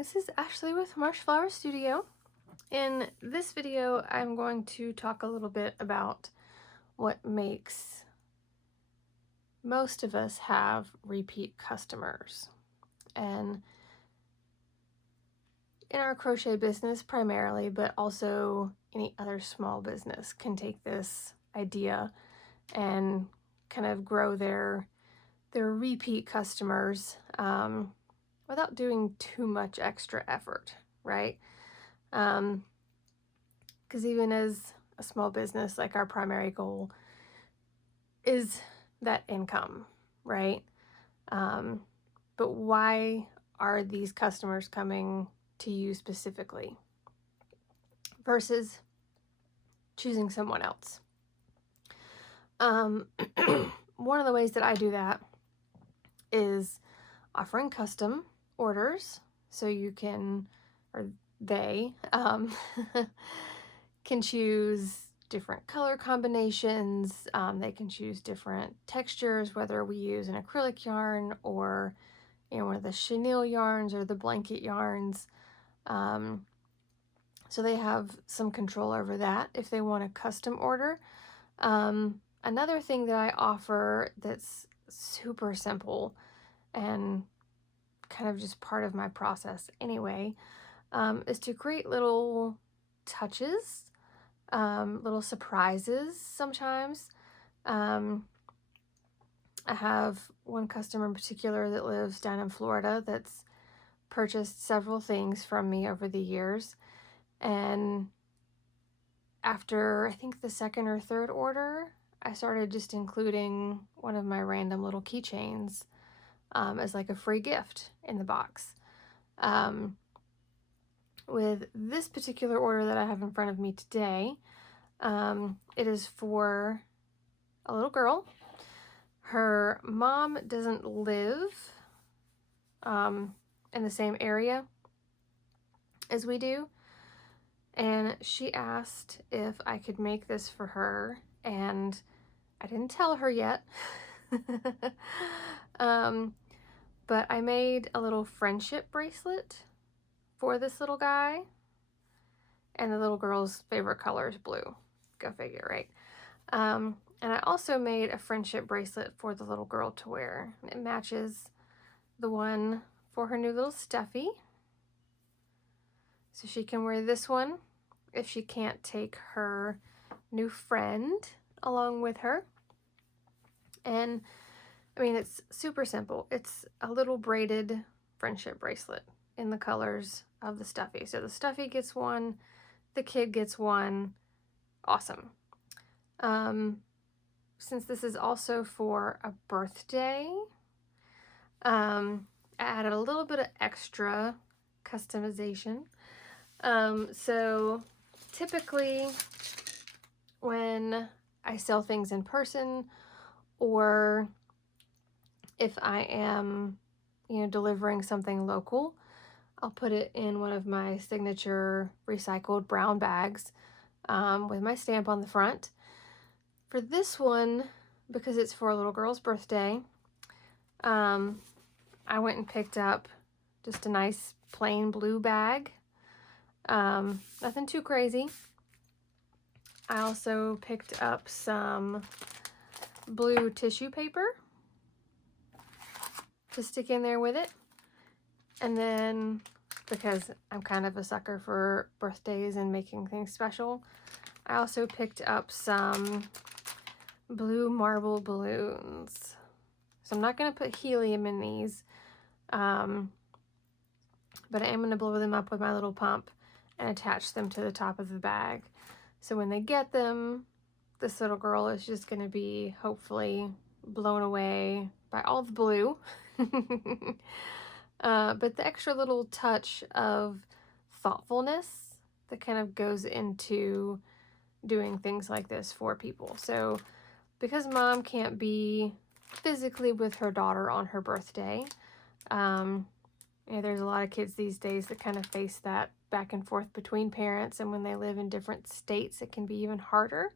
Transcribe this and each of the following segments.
This is Ashley with Marshflower Studio. In this video, I'm going to talk a little bit about what makes most of us have repeat customers. And in our crochet business primarily, but also any other small business can take this idea and kind of grow their repeat customers without doing too much extra effort, right? Because even as a small business, like our primary goal is that income, right? But why are these customers coming to you specifically versus choosing someone else? One of the ways that I do that is offering custom orders, so you can, or they can choose different color combinations. They can choose different textures, whether we use an acrylic yarn or one of the chenille yarns or the blanket yarns. So they have some control over that if they want a custom order. Another thing that I offer that's super simple and kind of just part of my process anyway, is to create little touches, little surprises sometimes. I have one customer in particular that lives down in Florida that's purchased several things from me over the years. And after, I think, the second or third order, I started just including one of my random little keychains as like a free gift in the box. With this particular order that I have in front of me today, it is for a little girl. Her mom doesn't live in the same area as we do, and she asked if I could make this for her, and I didn't tell her yet. But I made a little friendship bracelet for this little guy, and the little girl's favorite color is blue. Go figure, right? And I also made a friendship bracelet for the little girl to wear. It matches the one for her new little Steffi. So she can wear this one if she can't take her new friend along with her. And I mean, it's super simple. It's a little braided friendship bracelet in the colors of the Steffi. So the Steffi gets one, the kid gets one. Awesome. Since this is also for a birthday, I added a little bit of extra customization. So typically when I sell things in person, or if I am, delivering something local, I'll put it in one of my signature recycled brown bags with my stamp on the front. For this one, because it's for a little girl's birthday, I went and picked up just a nice plain blue bag. Nothing too crazy. I also picked up some blue tissue paper to stick in there with it. And then, because I'm kind of a sucker for birthdays and making things special, I also picked up some blue marble balloons. So I'm not going to put helium in these, but I am going to blow them up with my little pump and attach them to the top of the bag. So when they get them, this little girl is just going to be hopefully blown away by all the blue. But the extra little touch of thoughtfulness that kind of goes into doing things like this for people. So because mom can't be physically with her daughter on her birthday, there's a lot of kids these days that kind of face that back and forth between parents, and when they live in different states, it can be even harder.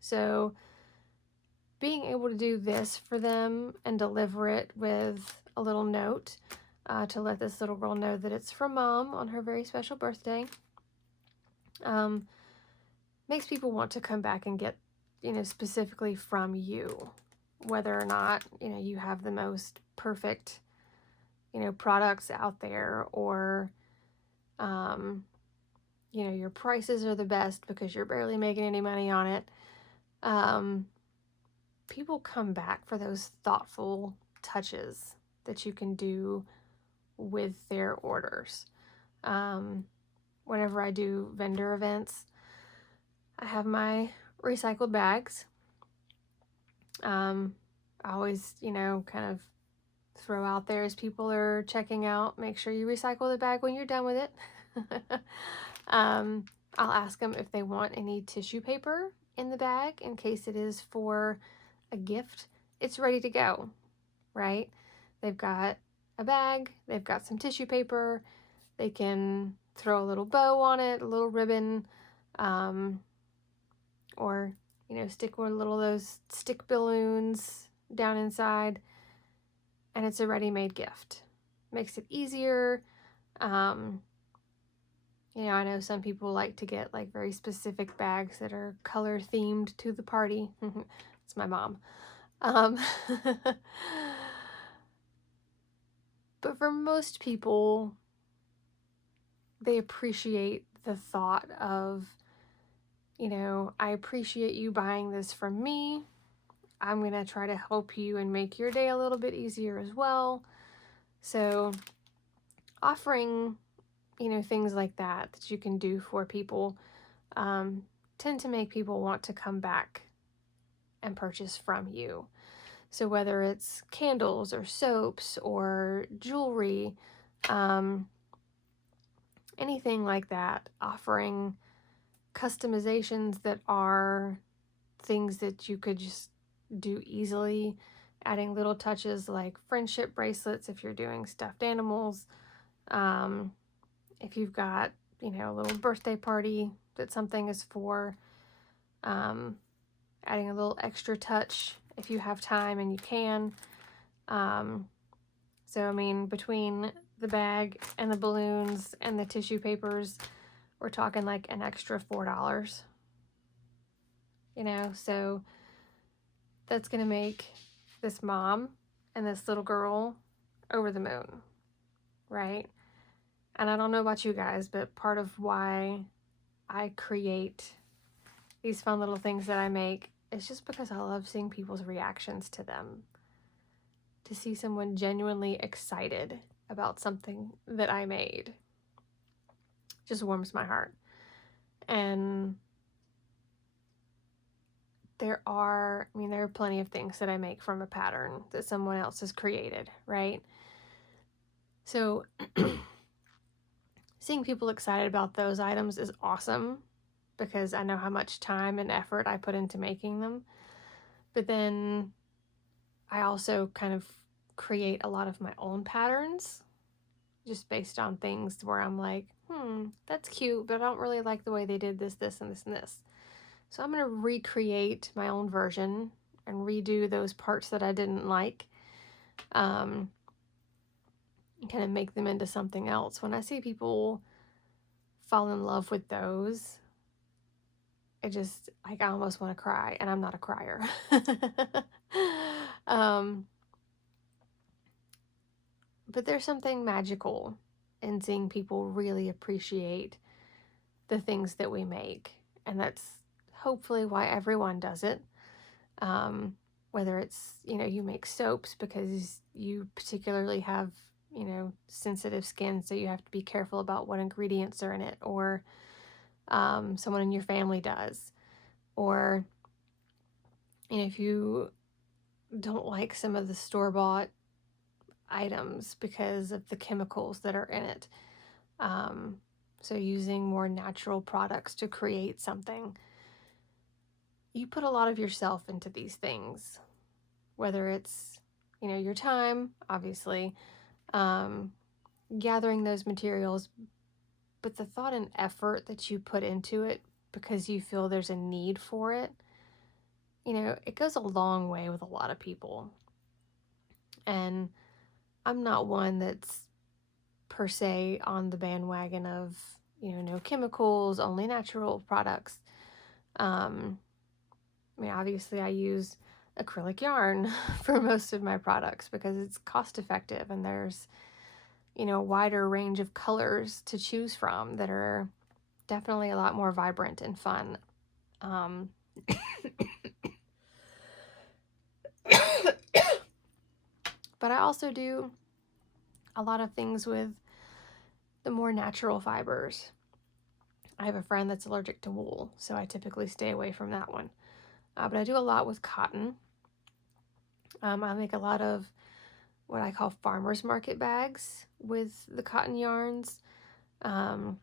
So being able to do this for them and deliver it with a little note to let this little girl know that it's from Mom on her very special birthday. Makes people want to come back and get, specifically from you, whether or not, you have the most perfect, products out there, or, your prices are the best because you're barely making any money on it. People come back for those thoughtful touches that you can do with their orders. Whenever I do vendor events, I have my recycled bags. I always, kind of throw out there as people are checking out, make sure you recycle the bag when you're done with it. I'll ask them if they want any tissue paper in the bag in case it is for a gift. It's ready to go, right? They've got a bag, they've got some tissue paper, they can throw a little bow on it, a little ribbon, or, stick one little of those stick balloons down inside, and it's a ready-made gift. Makes it easier. I know some people like to get like very specific bags that are color themed to the party. It's my mom. But for most people, they appreciate the thought of, I appreciate you buying this from me. I'm going to try to help you and make your day a little bit easier as well. So offering, things like that you can do for people tend to make people want to come back and purchase from you. So whether it's candles or soaps or jewelry, anything like that, offering customizations that are things that you could just do easily, adding little touches like friendship bracelets if you're doing stuffed animals, if you've got, a little birthday party that something is for, adding a little extra touch if you have time and you can. So, I mean, between the bag and the balloons and the tissue papers, we're talking like an extra $4, so that's going to make this mom and this little girl over the moon, right? And I don't know about you guys, but part of why I create these fun little things that I make is just because I love seeing people's reactions to them. To see someone genuinely excited about something that I made just warms my heart. And there are plenty of things that I make from a pattern that someone else has created, right? So seeing people excited about those items is awesome because I know how much time and effort I put into making them. But then I also kind of create a lot of my own patterns just based on things where I'm like, that's cute, but I don't really like the way they did this, this, and this, and this. So I'm going to recreate my own version and redo those parts that I didn't like, and kind of make them into something else. When I see people fall in love with those, it just, like, I almost want to cry, and I'm not a crier. But there's something magical in seeing people really appreciate the things that we make, and that's hopefully why everyone does it. Whether it's, you make soaps because you particularly have, sensitive skin, so you have to be careful about what ingredients are in it, or someone in your family does, or, if you don't like some of the store-bought items because of the chemicals that are in it. So using more natural products to create something. You put a lot of yourself into these things, whether it's, your time, obviously, gathering those materials, but the thought and effort that you put into it because you feel there's a need for it, it goes a long way with a lot of people. And I'm not one that's per se on the bandwagon of, no chemicals, only natural products. I mean, obviously I use acrylic yarn for most of my products because it's cost effective, and there's, a wider range of colors to choose from that are definitely a lot more vibrant and fun. But I also do a lot of things with the more natural fibers. I have a friend that's allergic to wool, so I typically stay away from that one. But I do a lot with cotton. I make a lot of what I call farmers market bags with the cotton yarns. And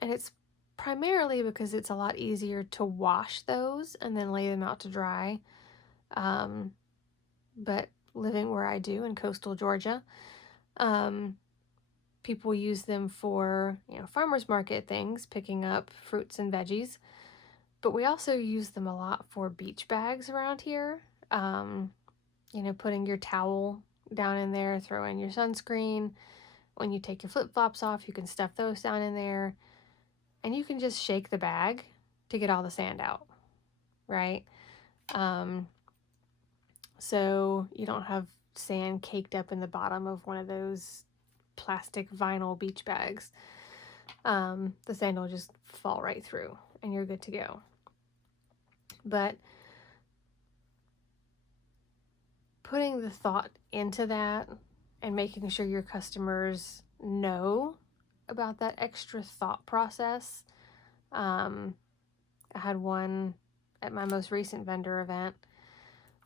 it's primarily because it's a lot easier to wash those and then lay them out to dry. But living where I do in coastal Georgia, people use them for, farmers market things, picking up fruits and veggies. But we also use them a lot for beach bags around here. Putting your towel down in there, throw in your sunscreen. When you take your flip-flops off, you can stuff those down in there. And you can just shake the bag to get all the sand out, right? So you don't have sand caked up in the bottom of one of those plastic vinyl beach bags. The sand will just fall right through and you're good to go. But putting the thought into that and making sure your customers know about that extra thought process. I had one at my most recent vendor event,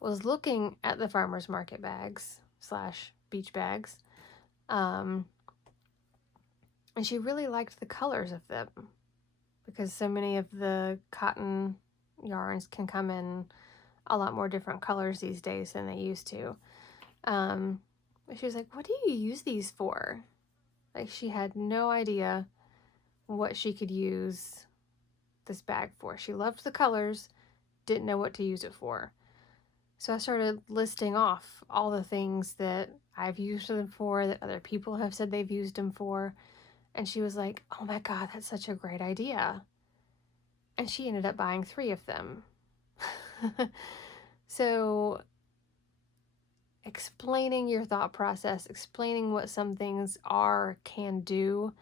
was looking at the farmers market bags / beach bags. And she really liked the colors of them because so many of the cotton yarns can come in a lot more different colors these days than they used to. She was like, "What do you use these for?" Like, she had no idea what she could use this bag for. She loved the colors, didn't know what to use it for. So I started listing off all the things that I've used them for, that other people have said they've used them for. And she was like, "Oh my God, that's such a great idea." And she ended up buying 3 of them. So explaining your thought process, explaining what some things can do,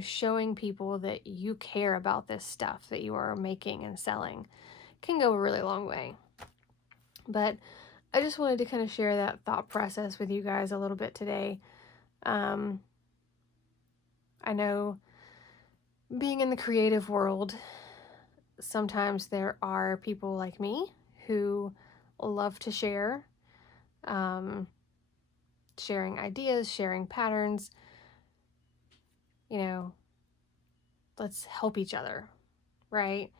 showing people that you care about this stuff that you are making and selling can go a really long way. But I just wanted to kind of share that thought process with you guys a little bit today. I know being in the creative world, sometimes there are people like me who love to share, sharing ideas, sharing patterns. Let's help each other, right?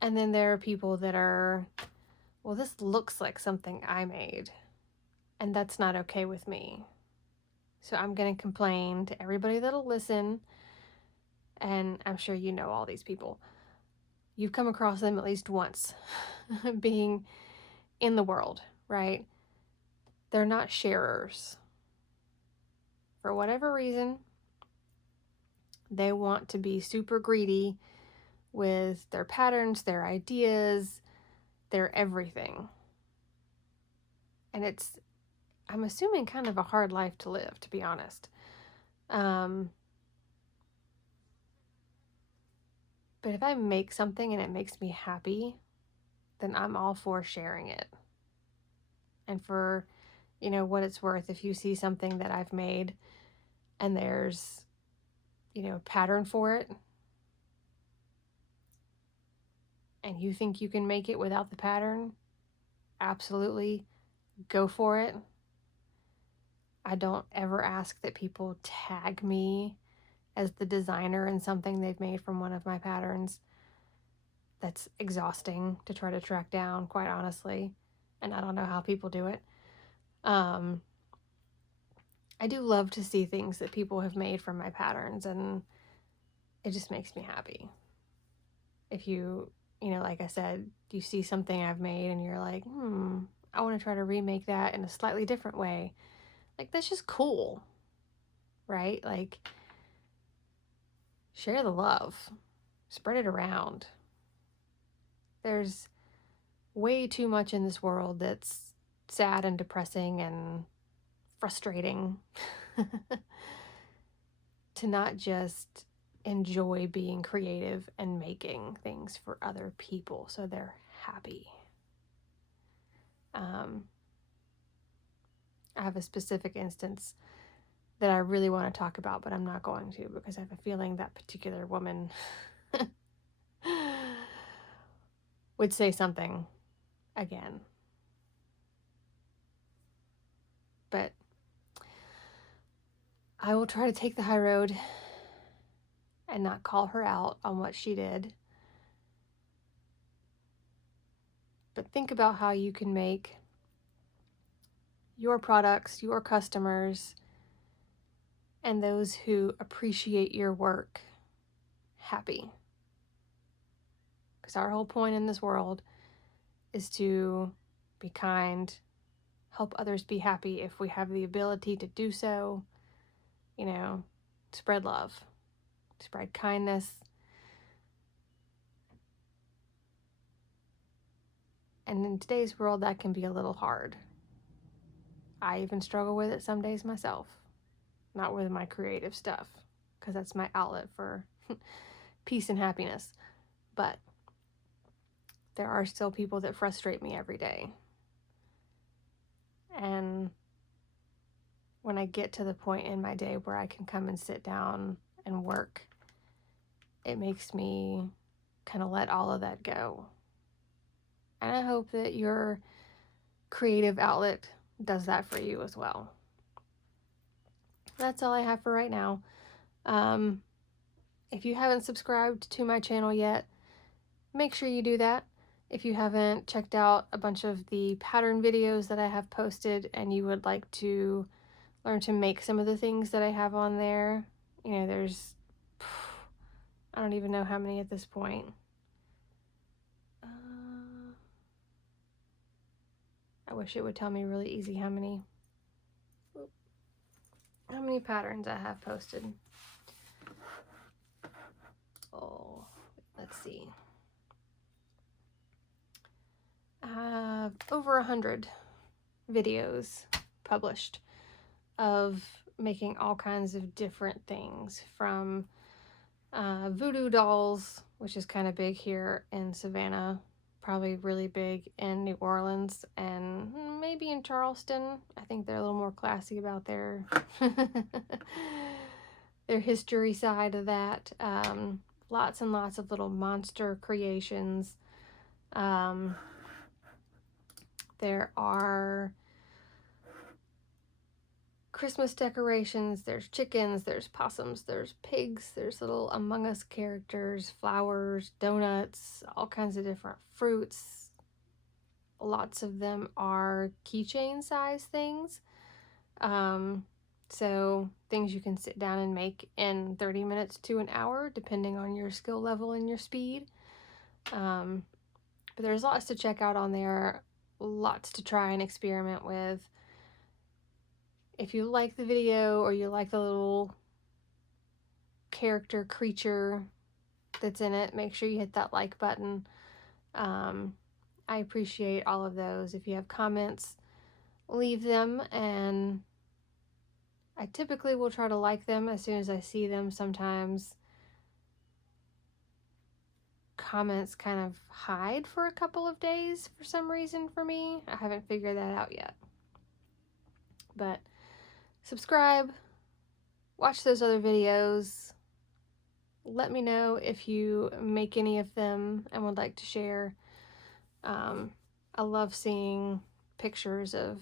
And then there are people that are, well, this looks like something I made, and that's not okay with me. So I'm going to complain to everybody that'll listen, and I'm sure you know all these people. You've come across them at least once being in the world, right? They're not sharers. For whatever reason, they want to be super greedy with their patterns, their ideas, their everything. And I'm assuming, kind of a hard life to live, to be honest. But if I make something and it makes me happy, then I'm all for sharing it. And for, what it's worth, if you see something that I've made and there's, a pattern for it, and you think you can make it without the pattern, absolutely go for it. I don't ever ask that people tag me as the designer in something they've made from one of my patterns. That's exhausting to try to track down, quite honestly. And I don't know how people do it. I do love to see things that people have made from my patterns, and it just makes me happy. If you, like I said, you see something I've made and you're like, I want to try to remake that in a slightly different way. Like, that's just cool, right? Like, share the love, spread it around. There's way too much in this world that's sad and depressing and frustrating to not just enjoy being creative and making things for other people so they're happy. I have a specific instance that I really want to talk about, but I'm not going to because I have a feeling that particular woman would say something again. But I will try to take the high road and not call her out on what she did. But think about how you can make your products, your customers, and those who appreciate your work happy. Because our whole point in this world is to be kind, help others be happy if we have the ability to do so. You know, spread love, spread kindness. And in today's world, that can be a little hard. I even struggle with it some days myself. Not with my creative stuff, because that's my outlet for peace and happiness. But there are still people that frustrate me every day. And when I get to the point in my day where I can come and sit down and work, it makes me kind of let all of that go. And I hope that your creative outlet does that for you as well. That's all I have for right now. If you haven't subscribed to my channel yet, make sure you do that. If you haven't checked out a bunch of the pattern videos that I have posted and you would like to learn to make some of the things that I have on there, you know, there's, I don't even know how many at this point. I wish it would tell me really easy how many patterns I have posted. Oh, let's see. I have over 100 videos published of making all kinds of different things, from voodoo dolls, which is kind of big here in Savannah, probably really big in New Orleans and maybe in Charleston. I think they're a little more classy about their their history side of that. Lots and lots of little monster creations. There are Christmas decorations, there's chickens, there's possums, there's pigs, there's little Among Us characters, flowers, donuts, all kinds of different fruits. Lots of them are keychain size things. So things you can sit down and make in 30 minutes to an hour, depending on your skill level and your speed. But there's lots to check out on there, lots to try and experiment with. If you like the video or you like the little character creature that's in it, make sure you hit that like button. I appreciate all of those. If you have comments, leave them, and I typically will try to like them as soon as I see them. Sometimes comments kind of hide for a couple of days for some reason for me. I haven't figured that out yet. But subscribe, watch those other videos. Let me know if you make any of them and would like to share. I love seeing pictures of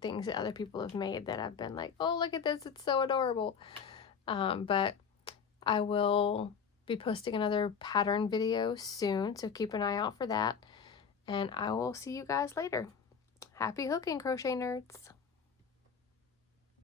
things that other people have made that I've been like, oh, look at this, it's so adorable. But I will be posting another pattern video soon, so keep an eye out for that. And I will see you guys later. Happy hooking, crochet nerds!